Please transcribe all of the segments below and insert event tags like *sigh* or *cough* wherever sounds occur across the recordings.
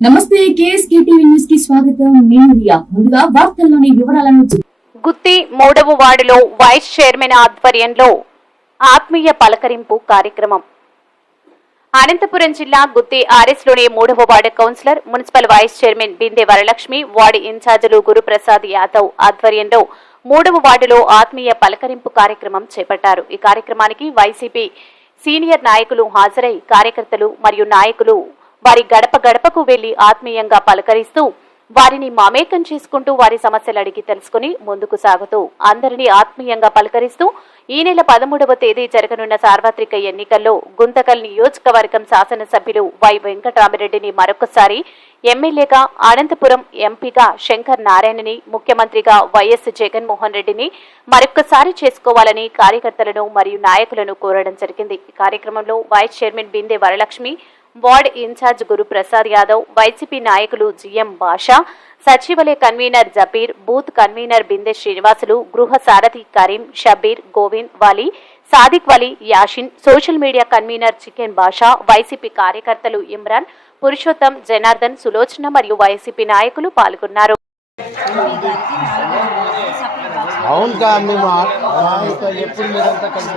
నమస్తే KSK TV న్యూస్కి స్వాగతం. నేను రియా. ముందుగా వార్తల్లోని వివరాలను గుత్తి మూడవ వార్డులో వైస్ చైర్మన్ ఆధ్వర్యంలో ఆత్మీయ పలకరింపు కార్యక్రమం. అనంతపురం జిల్లా గుత్తి ఆర్ఎస్లోని మూడవ ward councillor municipal vice chairman Binde Varalakshmi ward ఇన్ఛార్జీలు గురుప్రసాద్ యాదవ్ ఆధ్వర్యంలో మూడవ వార్డులో ఆత్మీయ పలకరింపు కార్యక్రమం చేపట్టారు. ఈ కార్యక్రమానికి వైసీపీ సీనియర్ నాయకులు హాజరై కార్యకర్తలు మరియు నాయకులు వారి గడప గడపకు వెళ్ళి ఆత్మీయంగా పలకరిస్తూ వారిని మమేకం చేసుకుంటూ వారి సమస్యలు అడిగి తెలుసుకుని ముందుకు సాగుతూ అందరినీ ఆత్మీయంగా పలకరిస్తూ ఈ నెల పదమూడవ తేదీ జరగనున్న సార్వత్రిక ఎన్నికల్లో గుంతకల్ నియోజకవర్గం శాసనసభ్యులు వై వెంకటరామిరెడ్డిని మరొకసారి ఎమ్మెల్యేగా అనంతపురం ఎంపీగా శంకర్ నారాయణని ముఖ్యమంత్రిగా వైఎస్ జగన్మోహన్ రెడ్డిని మరొకసారి చేసుకోవాలని కార్యకర్తలను మరియు నాయకులను కోరడం జరిగింది. ఈ కార్యక్రమంలో vice chairman Binde Varalakshmi ward incharge Guruprasad Yadav YCP నాయకులు జిఎం బాషా సచివాలయ convener Jabir booth convener Binde Srinivasulu గృహ సారథి Karim Shabbir Govind Vali Sadiq Vali Yasin social media convener chicken Basha YCP కార్యకర్తలు ఇమ్రాన్ పురుషోత్తం జనార్దన్ సులోచన మరియు వైసీపీ నాయకులు పాల్గొన్నారు. అవును ఇక ఎప్పుడు మీరంతా కలిసి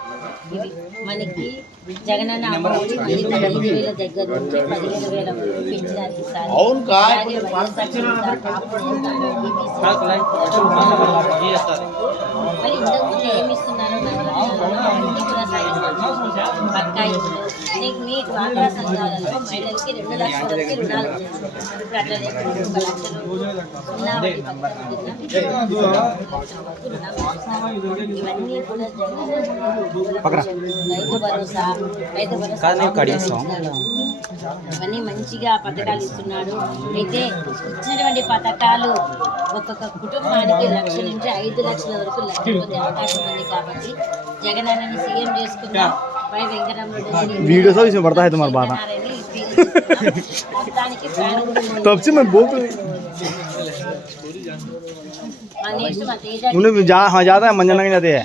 తీసుకొచ్చి మనకి జగనన్న అమ్మఒడి మళ్ళీ ఐదు వేల దగ్గర నుంచి పదిహేను వేల వరకు పెంచడానికి మరి ఇంతకుముందు ఏమి ఇస్తున్నారో మీ డ్వాక్రా సంఘాలలో మహిళలకి రెండు లక్షల వరకు రుణాలు. ఇప్పుడు అట్లా ఒక లక్షల. ఇవన్నీ కూడా జగన్ రైతు భరోసా రైతు భరోసా ఇవన్నీ మంచిగా పథకాలు ఇస్తున్నాడు అయితే ఇచ్చినటువంటి పథకాలు ఒక్కొక్క కుటుంబానికి లక్ష నుంచి ఐదు లక్షల వరకు లక్ష పొందే అవకాశం ఉంది కాబట్టి జగనన్నని సీఎం చేసుకుందాం వై వెంకటరామరెడ్డి वीडियो सब इसमें पड़ता है तुम्हारा बाना మొత్తానికి ప్లాన్ కూడా ఉంది. तब से मैं बोल మన నెక్స్ట్ మా తేజ उन्हें जा हाँ जाता है मंजना के जाते हैं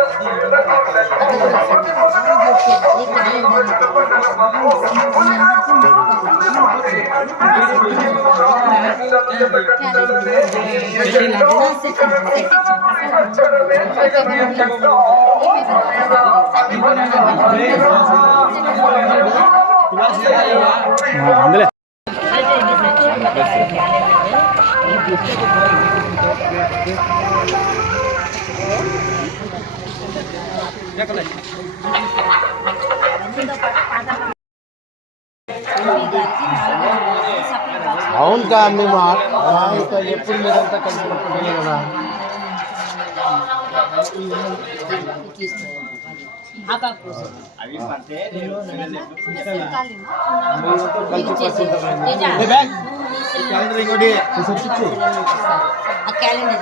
ఇంకిద్దరు గణపతి అది అవును కా మేము ఎప్పుడు మీరంతా కలిసి పట్టుకుంటారు కదా? క్యాలెండర్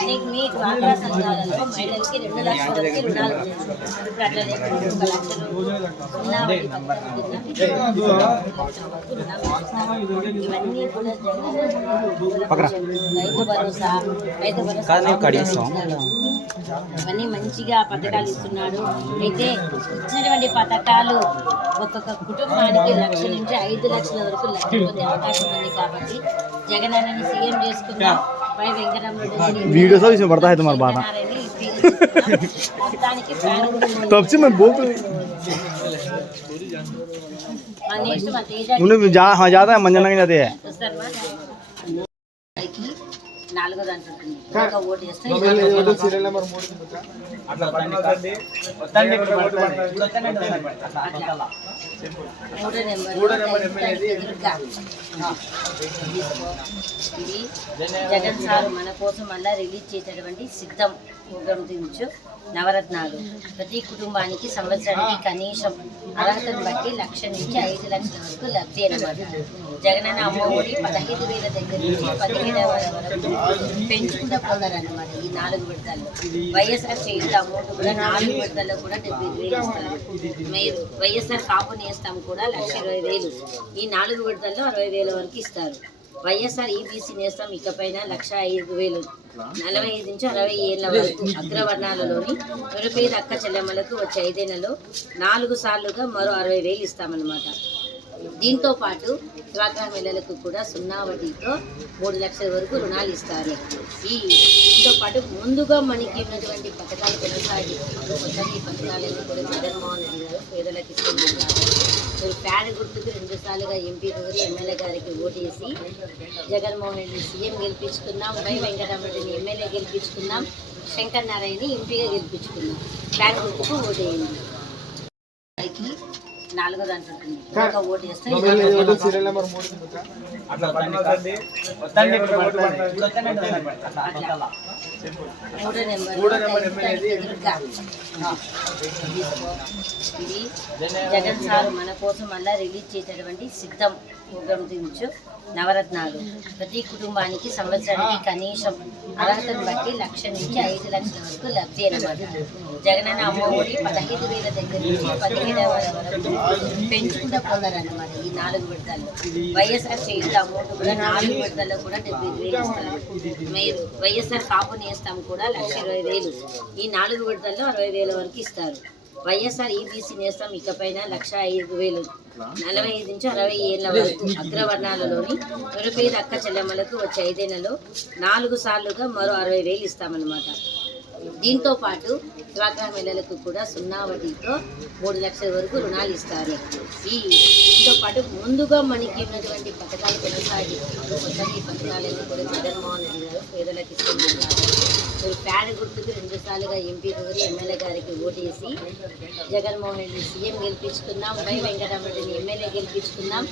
నీకు మీ డ్వాక్రా సంఘాలలో మహిళలకి రెండు లక్షల వరకు రుణాలు. ఇప్పుడు అట్లా ఒక. ఇవన్నీ కూడా రైతు భరోసా రైతు భరోసా ఇవన్నీ మంచిగా పథకాలు ఇస్తున్నాడు. అయితే ఇచ్చినటువంటి పథకాలు ఒక్కొక్క కుటుంబానికి లక్ష నుంచి ఐదు లక్షల వరకు లక్ష పొందే అవకాశం ఉంది కాబట్టి జగన్ అన్నని సీఎం వెంకటరామరెడ్డి हाँ, वीडियो सब इसमें पड़ता है तुम्हारा बात *laughs* तब से मैं बोल तो- उन्हें जा हाँ जाता है मंजन के जाते हैं। నాలుగో దాంట్లో ఉంటుంది ఒక ఓటు వేస్తే సీరియల్ నెంబర్ మూడు అట్లా. మూడో నెంబర్ ఎదురుగా. తీసుకో. ఇది. జగన్ సార్ మన కోసం మళ్ళా రిలీజ్ చేసేటువంటి సిద్ధం ప్రోగ్రామ్ గురించి నవరత్నాలు. ప్రతి కుటుంబానికి సంవత్సరానికి కనీసం అర్హతను బట్టి లక్ష నుంచి ఐదు లక్షల వరకు లబ్ధి అనమాట. జగనన్న అమ్మఒడి పదహైదు వేల దగ్గర నుంచి పదిహేడు వేల వరకు పెంచుకుంటూ పొందారన్నమాట ఈ నాలుగు విడతల్లో. వైఎస్ఆర్ చేయుత అమౌంట్ కూడా నాలుగు విడతల్లో కూడా డెబ్బై వేలు ఇస్తారు. మీరు వైఎస్ఆర్ కాపు నేస్తాం కూడా లక్ష ఇరవై వేలు. ఈ నాలుగు విడతల్లో అరవై వేల వరకు ఇస్తారు. వైఎస్ఆర్ ఈబీసీ నేస్తాం ఇకపైన లక్ష ఐదు వేలు. నలభై ఐదు నుంచి అరవై ఏళ్ళ వరకు అగ్రవర్ణాలలోని నిరుపేద అక్క చెల్లెమ్మలకు వచ్చే ఐదేళ్ళలో నాలుగు సార్లుగా మరో అరవై వేలు ఇస్తామన్నమాట. దీంతో పాటు డ్వాక్రా మహిళలకు కూడా సున్నా వడ్డీతో మూడు లక్షల వరకు రుణాలు ఇస్తారు. ఈ దీంతో పాటు ముందుగా మనకి ఉన్నటువంటి పథకాలు కొనసాగి కొత్తగా ఈ పథకాలను కూడా జగన్మోహన్ రెడ్డి గారు పేదలకు ఇస్తున్నారు. మీరు ప్యాడ్ గుర్తుకు రెండు సార్లుగా ఎంపీ గారు ఎమ్మెల్యే గారికి ఓటేసి జగన్మోహన్ రెడ్డి సీఎం గెలిపించుకున్నాం వై వెంకటరామరెడ్డిని ఎమ్మెల్యే గెలిపించుకున్నాం శంకర్ నారాయణని ఎంపీగా గెలిపించుకున్నాం ప్యాడ్ గుర్తుకు ఓటేయండి. నాలుగో దాంట్లో ఉంటుంది ఒక ఓటు వేస్తే మూడు నెంబర్. ఇది జగన్ సార్ మన కోసం మళ్ళా రిలీజ్ చేసేటువంటి సిద్ధం. ప్రోగ్రామ్ నవరత్నాలు. ప్రతి కుటుంబానికి సంవత్సరానికి కనీసం అర్హతను బట్టి లక్ష నుంచి ఐదు లక్షల వరకు లబ్ధి అనమాట. జగనన్న అమ్మఒడి పదహైదు వేల దగ్గర నుంచి పదిహేడవ వరకు పెంచుకుంటూ పొందారన్నమాట ఈ నాలుగు విడతల్లో వైఎస్ఆర్ చేయుత అమౌంట్ కూడా నాలుగు విడతల్లో కూడా డెబ్బై వేలు ఇస్తారు. మీరు వైఎస్ఆర్ కాపు నేస్తాం కూడా లక్ష ఇరవై వేలు. ఈ నాలుగు విడతల్లో అరవై వేల వరకు ఇస్తారు. వైఎస్ఆర్ ఈబీసీ నేస్తాం ఇకపైన లక్ష ఐదు వేలు. నలభై ఐదు నుంచి అరవై ఏళ్ళ వరకు అగ్రవర్ణాలలోని నిరుపేద అక్క చెల్లెమ్మలకు వచ్చే ఐదేళ్ళలో నాలుగు సార్లుగా మరో అరవై వేలు ఇస్తామన్నమాట. దీంతో పాటు డ్వాక్రా మహిళలకు కూడా సున్నా వడ్డీతో మూడు లక్షల వరకు రుణాలు ఇస్తారు. ఈ దీంతో పాటు ముందుగా మనకి ఉన్నటువంటి పథకాలు కొనసాగి కొత్తగా ఈ పథకాలను కూడా జగన్మోహన్ రెడ్డి గారు పేదలకు ఇస్తున్నారు. మీరు ప్యాడ్ గుర్తుకు రెండుసార్లుగా ఎంపీ గారు ఎమ్మెల్యే గారికి ఓటేసి జగన్మోహన్ రెడ్డి సీఎం గెలిపించుకున్నాం వై వెంకటరామరెడ్డిని ఎమ్మెల్యే గెలిపించుకున్నాం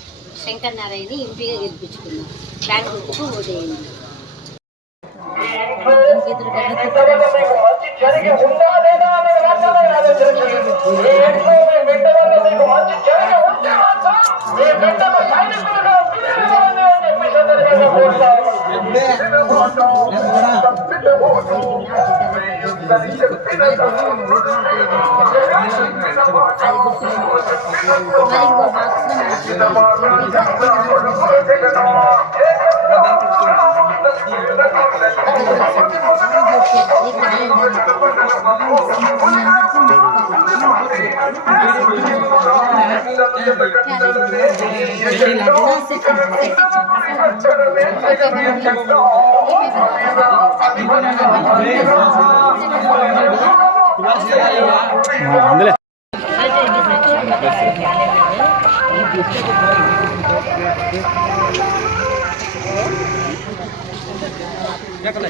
శంకర్ నారాయణని ఎంపీగా గెలిపించుకున్నాం. ప్యాడ్ గుర్తుకు ఓటేయండి. ఇంకెదురు Gracias. আলহামদুলিল্লাহ দেখলে